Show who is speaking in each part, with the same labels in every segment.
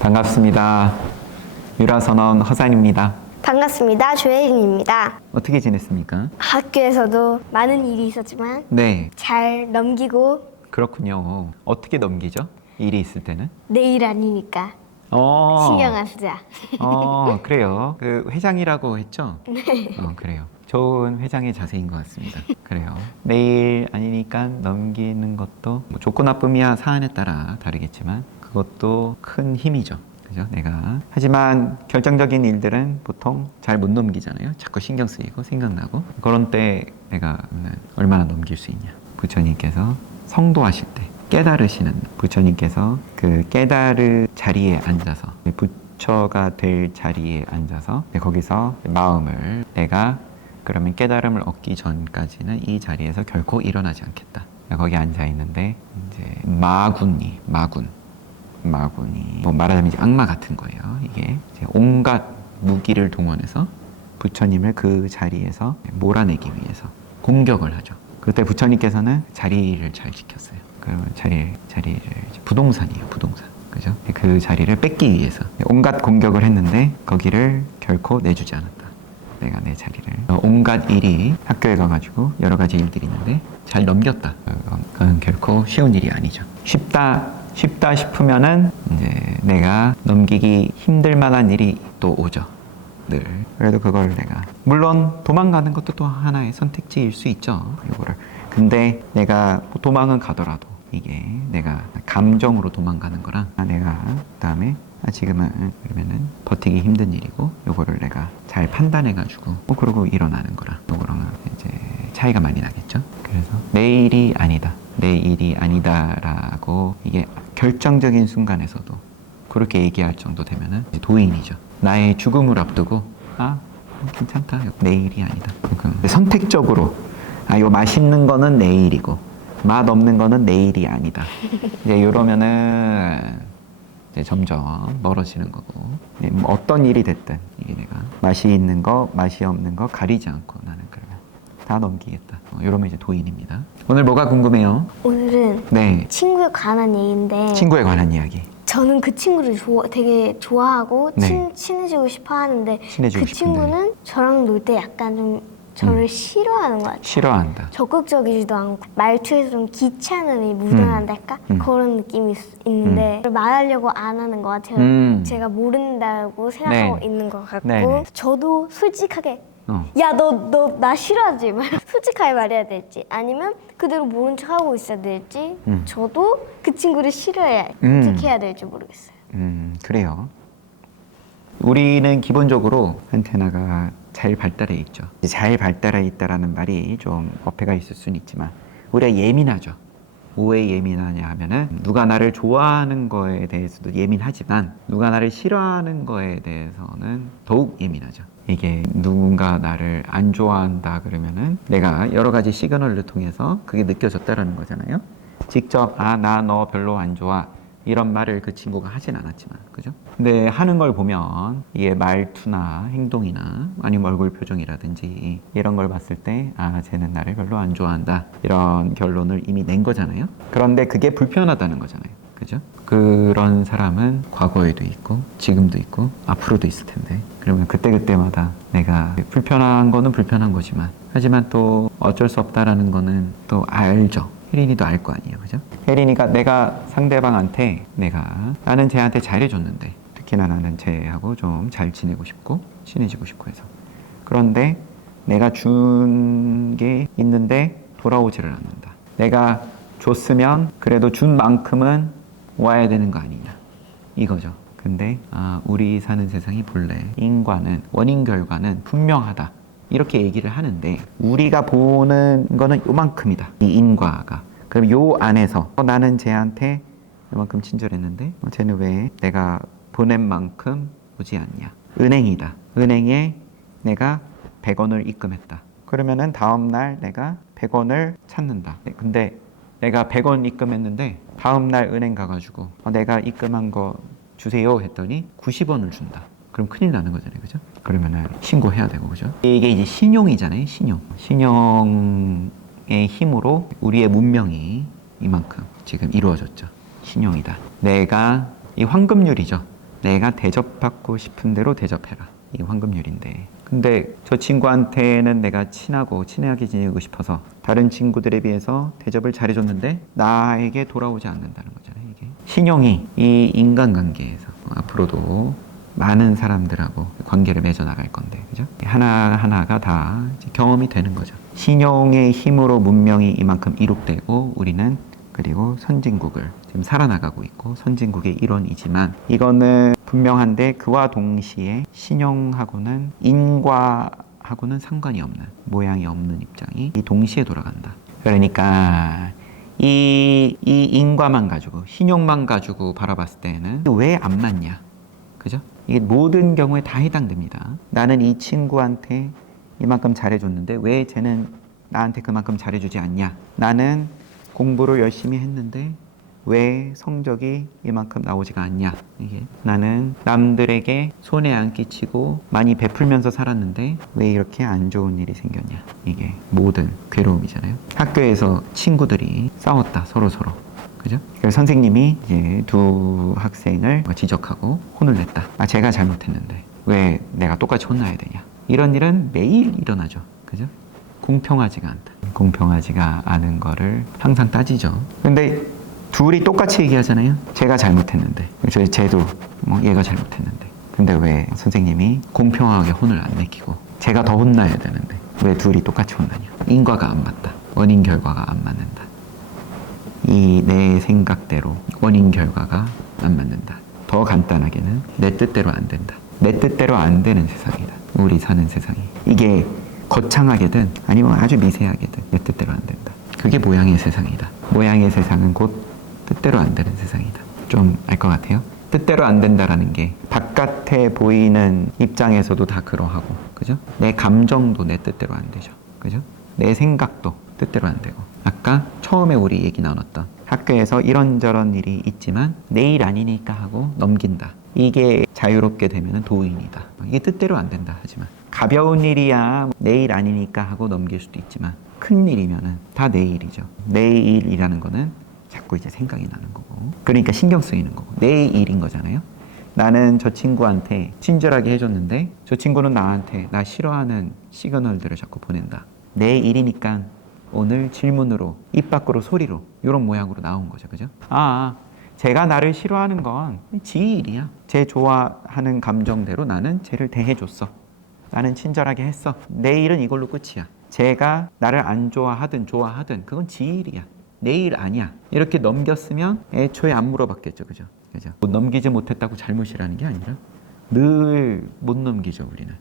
Speaker 1: 반갑습니다. 유라선언 허산입니다.
Speaker 2: 반갑습니다. 조혜린입니다.
Speaker 1: 어떻게 지냈습니까?
Speaker 2: 학교에서도 많은 일이 있었지만
Speaker 1: 네,
Speaker 2: 잘 넘기고
Speaker 1: 그렇군요. 어떻게 넘기죠? 일이 있을 때는?
Speaker 2: 내일 아니니까
Speaker 1: 어,
Speaker 2: 신경 안 쓰자.
Speaker 1: 어, 그래요. 그 회장이라고 했죠? 네. 어, 그래요. 좋은 회장의 자세인 것 같습니다. 그래요. 내일 아니니까 넘기는 것도 뭐 좋고 나쁨이야 사안에 따라 다르겠지만 그것도 큰 힘이죠. 그죠? 내가 하지만 결정적인 일들은 보통 잘 못 넘기잖아요. 자꾸 신경 쓰이고 생각나고 그런 때 내가 얼마나 넘길 수 있냐. 부처님께서 성도하실 때 깨달으시는 부처님께서 그 깨달을 자리에 앉아서 부처가 될 자리에 앉아서 거기서 마음을 내가 그러면 깨달음을 얻기 전까지는 이 자리에서 결코 일어나지 않겠다. 거기 앉아 있는데 이제 마군이 마군 마군이 뭐 말하자면 악마 같은 거예요. 이게 온갖 무기를 동원해서 부처님을 그 자리에서 몰아내기 위해서 공격을 하죠. 그때 부처님께서는 자리를 잘 지켰어요. 그 자리 자리를 부동산이에요. 부동산. 그죠? 그 자리를 뺏기 위해서 온갖 공격을 했는데 거기를 결코 내주지 않았다. 내가 내 자리를 온갖 일이 학교에 가가지고 여러 가지 일들이 있는데 잘 넘겼다. 그건 결코 쉬운 일이 아니죠. 쉽다 쉽다 싶으면은 이제 내가 넘기기 힘들 만한 일이 또 오죠. 늘 그래도 그걸 내가 물론 도망가는 것도 또 하나의 선택지일 수 있죠. 이거를 근데 내가 도망은 가더라도 이게 내가 감정으로 도망가는 거랑 내가 그다음에 아, 지금은 그러면은 버티기 힘든 일이고 요거를 내가 잘 판단해 가지고 뭐 그러고 일어나는 거랑 요거랑은 이제 차이가 많이 나겠죠. 그래서 내 일이 아니다. 내 일이 아니다라고 이게 결정적인 순간에서도 그렇게 얘기할 정도 되면은 도인이죠. 나의 죽음을 앞두고 아 괜찮다. 내 일이 아니다. 근데 선택적으로 아 이거 맛있는 거는 내 일이고 맛 없는 거는 내 일이 아니다. 이제 이러면은 이제 점점 멀어지는 거고 네, 뭐 어떤 일이 됐든 이게 내가 맛이 있는 거 맛이 없는 거 가리지 않고 나는 그러면 다 넘기겠다. 어, 이러면 이제 도인입니다. 오늘 뭐가 궁금해요?
Speaker 2: 오늘은
Speaker 1: 네,
Speaker 2: 친구에 관한 얘기인데
Speaker 1: 친구에 관한 이야기.
Speaker 2: 저는 그 친구를 좋아, 되게 좋아하고
Speaker 1: 네.
Speaker 2: 친, 친해지고 싶어 하는데
Speaker 1: 친해지고
Speaker 2: 그
Speaker 1: 싶은데.
Speaker 2: 친구는 저랑 놀 때 약간 좀 저를
Speaker 1: 음.
Speaker 2: 싫어하는 것 같아요.
Speaker 1: 싫어한다.
Speaker 2: 적극적이지도 않고 말투에서 좀 귀찮음이 묻어난달까
Speaker 1: 음.
Speaker 2: 그런 느낌이 있, 는데 말하려고 안 하는 것 같아요.
Speaker 1: 음.
Speaker 2: 제가 모른다고 생각하고
Speaker 1: 네.
Speaker 2: 있는 것 같고
Speaker 1: 네네.
Speaker 2: 저도 솔직하게
Speaker 1: 어.
Speaker 2: 야 너 너 나 싫어하지 말 솔직하게 말해야 될지 아니면 그대로 모른 척 하고 있어야 될지
Speaker 1: 음.
Speaker 2: 저도 그 친구를 싫어해야
Speaker 1: 음.
Speaker 2: 어떻게 해야 될지 모르겠어요.
Speaker 1: 음, 그래요. 우리는 기본적으로 안테나가 잘 발달해 있죠. 잘 발달해 있다라는 말이 좀 어폐가 있을 수는 있지만 우리가 예민하죠. 뭐에 예민하냐 하면은 누가 나를 좋아하는 거에 대해서도 예민하지만 누가 나를 싫어하는 거에 대해서는 더욱 예민하죠. 이게 누군가 나를 안 좋아한다 그러면은 내가 여러 가지 시그널을 통해서 그게 느껴졌다라는 거잖아요. 직접 아 나 너 별로 안 좋아 이런 말을 그 친구가 하진 않았지만 그죠? 근데 하는 걸 보면 이게 말투나 행동이나 아니면 얼굴 표정이라든지 이런 걸 봤을 때 아 쟤는 나를 별로 안 좋아한다 이런 결론을 이미 낸 거잖아요. 그런데 그게 불편하다는 거잖아요. 그죠? 그런 사람은 과거에도 있고 지금도 있고 앞으로도 있을 텐데 그러면 그때그때마다 내가 불편한 거는 불편한 거지만 하지만 또 어쩔 수 없다라는 거는 또 알죠. 혜린이도 알 거 아니에요. 그죠? 혜린이가 내가 상대방한테 내가 나는 쟤한테 잘해줬는데 특히나 나는 쟤하고 좀 잘 지내고 싶고 친해지고 싶고 해서 그런데 내가 준 게 있는데 돌아오지를 않는다. 내가 줬으면 그래도 준 만큼은 와야 되는 거 아니냐. 이거죠. 근데 아, 우리 사는 세상이 본래 인과는 원인 결과는 분명하다. 이렇게 얘기를 하는데 우리가 보는 거는 요만큼이다. 이 인과가. 그럼 요 안에서 어, 나는 쟤한테 요만큼 친절했는데 어, 쟤는 왜 내가 보낸 만큼 오지 않냐. 은행이다. 은행에 내가 100원을 입금했다. 그러면은 다음 날 내가 100원을 찾는다. 네, 근데 내가 100원 입금했는데 다음 날 은행 가가지고 어, 내가 입금한 거 주세요 했더니 90원을 준다. 그럼 큰일 나는 거잖아요, 그죠? 그러면은 신고해야 되고, 그죠? 이게 이제 신용이잖아요, 신용. 신용의 힘으로 우리의 문명이 이만큼 지금 이루어졌죠. 신용이다. 내가 이 황금률이죠. 내가 대접받고 싶은 대로 대접해라. 이 황금률인데. 근데 저 친구한테는 내가 친하고 친하게 지내고 싶어서 다른 친구들에 비해서 대접을 잘해줬는데 나에게 돌아오지 않는다는 거잖아요. 이게 신용이 이 인간관계에서 앞으로도 많은 사람들하고 관계를 맺어 나갈 건데, 그죠? 하나 하나가 다 경험이 되는 거죠. 신용의 힘으로 문명이 이만큼 이룩되고 우리는 그리고 선진국을 지금 살아나가고 있고 선진국의 일원이지만 이거는 분명한데 그와 동시에 신용하고는 인과하고는 상관이 없는 모양이 없는 입장이 이 동시에 돌아간다. 그러니까 이, 이 인과만 가지고 신용만 가지고 바라봤을 때는 왜 안 맞냐? 그죠? 이게 모든 경우에 다 해당됩니다. 나는 이 친구한테 이만큼 잘해줬는데 왜 쟤는 나한테 그만큼 잘해주지 않냐? 나는 공부를 열심히 했는데 왜 성적이 이만큼 나오지가 않냐? 이게 나는 남들에게 손해 안 끼치고 많이 베풀면서 살았는데 왜 이렇게 안 좋은 일이 생겼냐? 이게 모든 괴로움이잖아요. 학교에서 친구들이 싸웠다 서로 서로. 그죠? 선생님이 이제 두 학생을 지적하고 혼을 냈다. 아, 제가 잘못했는데 왜 내가 똑같이 혼나야 되냐? 이런 일은 매일 일어나죠. 그죠? 공평하지가 않다. 공평하지가 않은 거를 항상 따지죠. 근데 둘이 똑같이 얘기하잖아요. 제가 잘못했는데. 저 쟤도 뭐 얘가 잘못했는데. 근데 왜 선생님이 공평하게 혼을 안 내키고 제가 더 혼나야 되는데 왜 둘이 똑같이 혼나냐? 인과가 안 맞다. 원인 결과가 안 맞는다. 이 내 생각대로 원인 결과가 안 맞는다. 더 간단하게는 내 뜻대로 안 된다. 내 뜻대로 안 되는 세상이다. 우리 사는 세상이. 이게 거창하게든 아니면 아주 미세하게든 내 뜻대로 안 된다. 그게 모양의 세상이다. 모양의 세상은 곧 뜻대로 안 되는 세상이다. 좀 알 것 같아요? 뜻대로 안 된다라는 게 바깥에 보이는 입장에서도 다 그러하고, 그죠? 내 감정도 내 뜻대로 안 되죠. 그죠? 내 생각도 뜻대로 안 되고. 아까 처음에 우리 얘기 나눴던 학교에서 이런저런 일이 있지만 내일 아니니까 하고 넘긴다. 이게 자유롭게 되면 도인이다. 이게 뜻대로 안 된다 하지만 가벼운 일이야 내일 아니니까 하고 넘길 수도 있지만 큰 일이면은 다 내일이죠. 내일이라는 거는 자꾸 이제 생각이 나는 거고 그러니까 신경 쓰이는 거고 내 일인 거잖아요. 나는 저 친구한테 친절하게 해줬는데 저 친구는 나한테 나 싫어하는 시그널들을 자꾸 보낸다. 내 일이니까 오늘 질문으로 입 밖으로 소리로 이런 모양으로 나온 거죠, 그죠? 아, 제가 나를 싫어하는 건 지 일이야. 제 좋아하는 감정대로 나는 쟤를 대해줬어. 나는 친절하게 했어. 내 일은 이걸로 끝이야. 제가 나를 안 좋아하든 좋아하든 그건 지 일이야. 내일 아니야. 이렇게 넘겼으면 애초에 안 물어봤겠죠, 그죠? 그죠? 뭐 넘기지 못했다고 잘못이라는 게 아니라 늘 못 넘기죠, 우리는.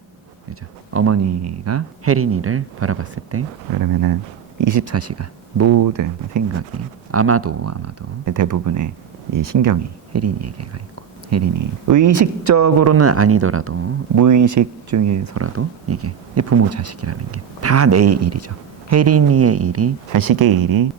Speaker 1: 그죠? 어머니가 혜린이를 바라봤을 때 그러면은 24시간 모든 생각이 아마도 아마도 대부분의 이 신경이 혜린이에게 가 있고 혜린이 의식적으로는 아니더라도 무의식 중에서라도 이게 이 부모 자식이라는 게 다 내 일이죠. 혜린이의 일이 자식의 일이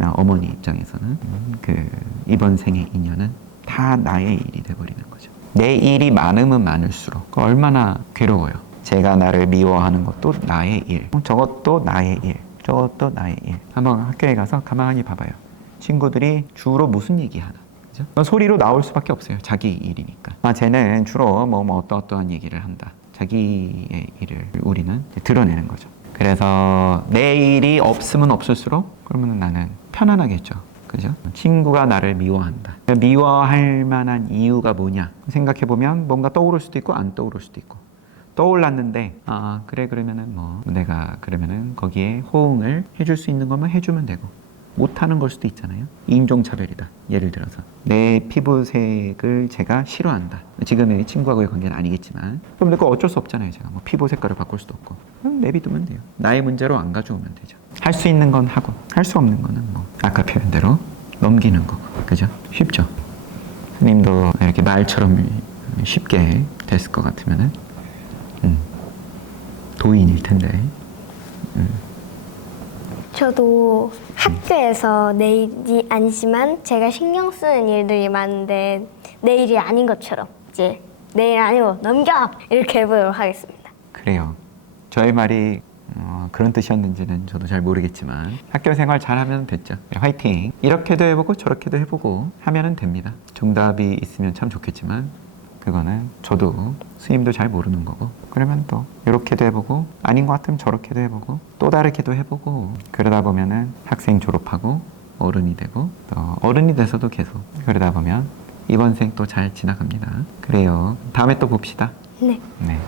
Speaker 1: 특히나 어머니 입장에서는 음, 그 이번 생의 인연은 다 나의 일이 돼버리는 거죠. 내 일이 많으면 많을수록 얼마나 괴로워요. 제가 나를 미워하는 것도 나의 일, 저것도 나의 일, 저것도 나의 일. 한번 학교에 가서 가만히 봐봐요. 친구들이 주로 무슨 얘기하나? 그죠? 소리로 나올 수밖에 없어요. 자기 일이니까. 아, 쟤는 주로 뭐, 뭐 어떠 어떠한 얘기를 한다. 자기의 일을 우리는 드러내는 거죠. 그래서 내 일이 없으면 없을수록 그러면 나는 편안하겠죠. 그죠? 친구가 나를 미워한다. 미워할 만한 이유가 뭐냐? 생각해 보면 뭔가 떠오를 수도 있고 안 떠오를 수도 있고. 떠올랐는데 아 그래 그러면은 뭐 내가 그러면은 거기에 호응을 해줄 수 있는 것만 해주면 되고 못하는 걸 수도 있잖아요 인종차별이다 예를 들어서 내 피부색을 제가 싫어한다 지금의 친구하고의 관계는 아니겠지만 그럼 내거 어쩔 수 없잖아요 제가 뭐 피부 색깔을 바꿀 수도 없고 내비두면 돼요 나의 문제로 안 가져오면 되죠 할 수 있는 건 하고 할 수 없는 거는 뭐 아까 표현대로 넘기는 거고 그죠? 쉽죠? 스님도 이렇게 말처럼 쉽게 됐을 것 같으면은 음, 도인일 텐데.
Speaker 2: 저도 학교에서 내 일이 아니지만 제가 신경 쓰는 일들이 많은데 내 일이 아닌 것처럼 이제 내일 아니고 넘겨! 이렇게 해보도록 하겠습니다.
Speaker 1: 그래요. 저의 말이 어, 그런 뜻이었는지는 저도 잘 모르겠지만 학교 생활 잘하면 됐죠. 네, 화이팅. 이렇게도 해보고 저렇게도 해보고 하면은 됩니다. 정답이 있으면 참 좋겠지만 그거는 저도 스님도 잘 모르는 거고 그러면 또 이렇게도 해보고 아닌 것 같으면 저렇게도 해보고 또 다르게도 해보고 그러다 보면은 학생 졸업하고 어른이 되고 또 어른이 돼서도 계속 그러다 보면 이번 생 또 잘 지나갑니다. 그래요. 다음에 또 봅시다.
Speaker 2: 네.
Speaker 1: 네.